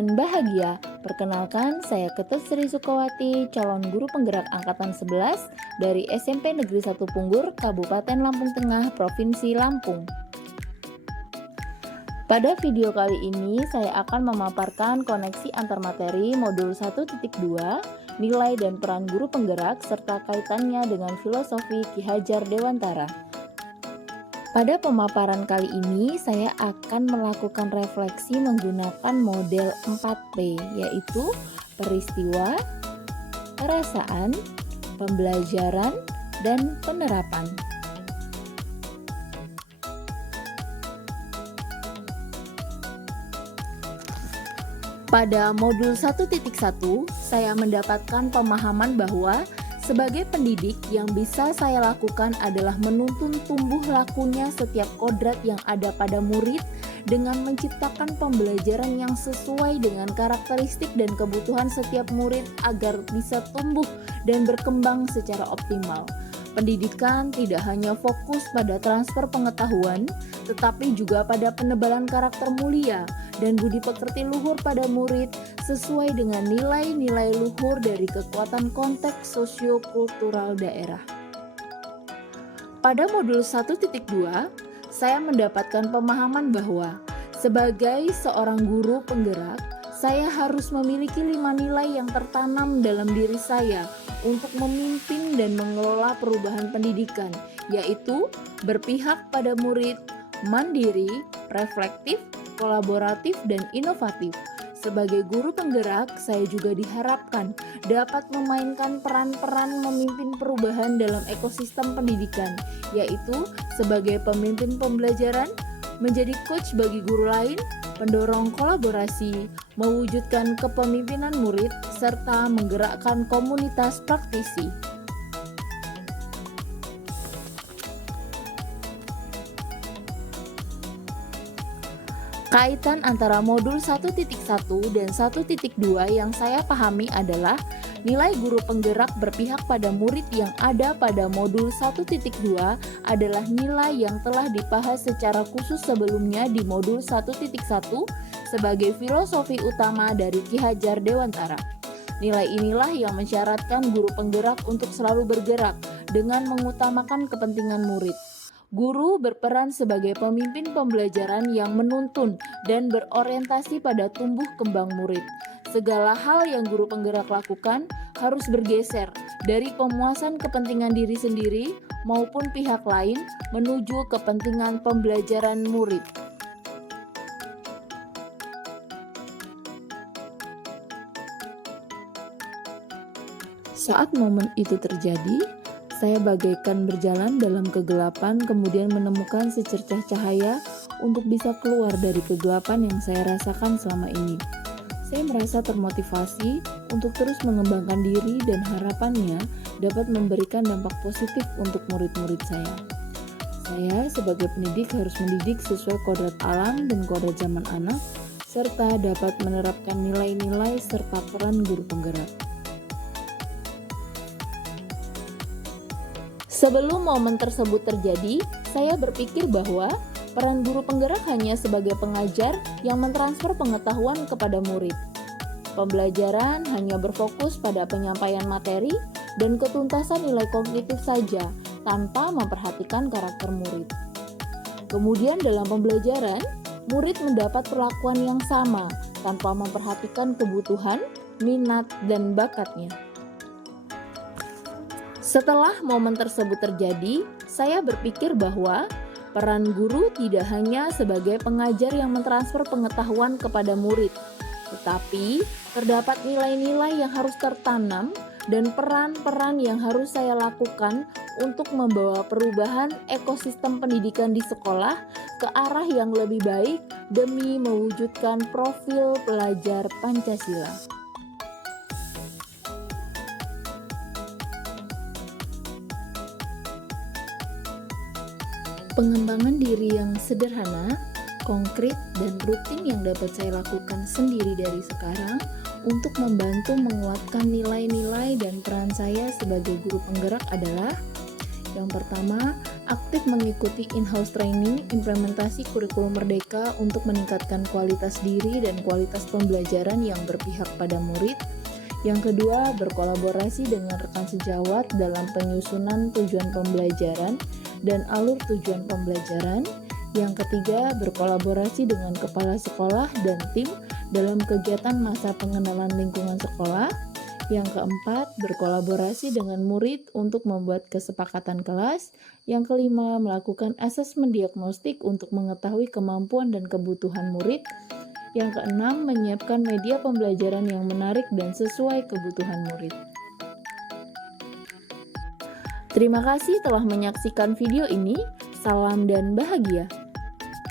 dan bahagia. Perkenalkan, saya Ketut Sri Sukawati, calon guru penggerak angkatan 11 dari SMP Negeri 1 Punggur, Kabupaten Lampung Tengah, Provinsi Lampung. Pada video kali ini, saya akan memaparkan koneksi antar materi modul 1.2, nilai dan peran guru penggerak, serta kaitannya dengan filosofi Ki Hajar Dewantara. Pada pemaparan kali ini, saya akan melakukan refleksi menggunakan model 4P, yaitu peristiwa, perasaan, pembelajaran, dan penerapan. Pada modul 1.1, saya mendapatkan pemahaman bahwa sebagai pendidik yang bisa saya lakukan adalah menuntun tumbuh lakunya setiap kodrat yang ada pada murid dengan menciptakan pembelajaran yang sesuai dengan karakteristik dan kebutuhan setiap murid agar bisa tumbuh dan berkembang secara optimal. Pendidikan tidak hanya fokus pada transfer pengetahuan, tetapi juga pada penebalan karakter mulia dan budi pekerti luhur pada murid sesuai dengan nilai-nilai luhur dari kekuatan konteks sosio-kultural daerah. Pada modul 1.2, saya mendapatkan pemahaman bahwa sebagai seorang guru penggerak, saya harus memiliki 5 nilai yang tertanam dalam diri saya untuk memimpin dan mengelola perubahan pendidikan, yaitu berpihak pada murid, mandiri, reflektif, kolaboratif, dan inovatif. Sebagai guru penggerak, saya juga diharapkan dapat memainkan peran-peran memimpin perubahan dalam ekosistem pendidikan, yaitu sebagai pemimpin pembelajaran, menjadi coach bagi guru lain, pendorong kolaborasi, mewujudkan kepemimpinan murid, serta menggerakkan komunitas praktisi. Kaitan antara modul 1.1 dan 1.2 yang saya pahami adalah nilai guru penggerak berpihak pada murid yang ada pada modul 1.2 adalah nilai yang telah dibahas secara khusus sebelumnya di modul 1.1 sebagai filosofi utama dari Ki Hajar Dewantara. Nilai inilah yang mensyaratkan guru penggerak untuk selalu bergerak dengan mengutamakan kepentingan murid. Guru berperan sebagai pemimpin pembelajaran yang menuntun dan berorientasi pada tumbuh kembang murid. Segala hal yang guru penggerak lakukan harus bergeser dari pemuasan kepentingan diri sendiri maupun pihak lain menuju kepentingan pembelajaran murid. Saat momen itu terjadi, saya bagaikan berjalan dalam kegelapan, kemudian menemukan secercah cahaya untuk bisa keluar dari kegelapan yang saya rasakan selama ini. Saya merasa termotivasi untuk terus mengembangkan diri dan harapannya dapat memberikan dampak positif untuk murid-murid saya. Saya sebagai pendidik harus mendidik sesuai kodrat alam dan kodrat zaman anak, serta dapat menerapkan nilai-nilai serta peran guru penggerak. Sebelum momen tersebut terjadi, saya berpikir bahwa peran guru penggerak hanya sebagai pengajar yang mentransfer pengetahuan kepada murid. Pembelajaran hanya berfokus pada penyampaian materi dan ketuntasan nilai kognitif saja, tanpa memperhatikan karakter murid. Kemudian dalam pembelajaran, murid mendapat perlakuan yang sama, tanpa memperhatikan kebutuhan, minat, dan bakatnya. Setelah momen tersebut terjadi, saya berpikir bahwa peran guru tidak hanya sebagai pengajar yang mentransfer pengetahuan kepada murid, tetapi terdapat nilai-nilai yang harus tertanam dan peran-peran yang harus saya lakukan untuk membawa perubahan ekosistem pendidikan di sekolah ke arah yang lebih baik demi mewujudkan profil pelajar Pancasila. Pengembangan diri yang sederhana, konkret, dan rutin yang dapat saya lakukan sendiri dari sekarang untuk membantu menguatkan nilai-nilai dan peran saya sebagai guru penggerak adalah: yang pertama aktif mengikuti in-house training implementasi kurikulum Merdeka untuk meningkatkan kualitas diri dan kualitas pembelajaran yang berpihak pada murid. Yang kedua, berkolaborasi dengan rekan sejawat dalam penyusunan tujuan pembelajaran dan alur tujuan pembelajaran. Yang ketiga, berkolaborasi dengan kepala sekolah dan tim dalam kegiatan masa pengenalan lingkungan sekolah. Yang keempat, berkolaborasi dengan murid untuk membuat kesepakatan kelas. Yang kelima, melakukan asesmen diagnostik untuk mengetahui kemampuan dan kebutuhan murid. Yang keenam, menyiapkan media pembelajaran yang menarik dan sesuai kebutuhan murid. Terima kasih telah menyaksikan video ini. Salam dan bahagia.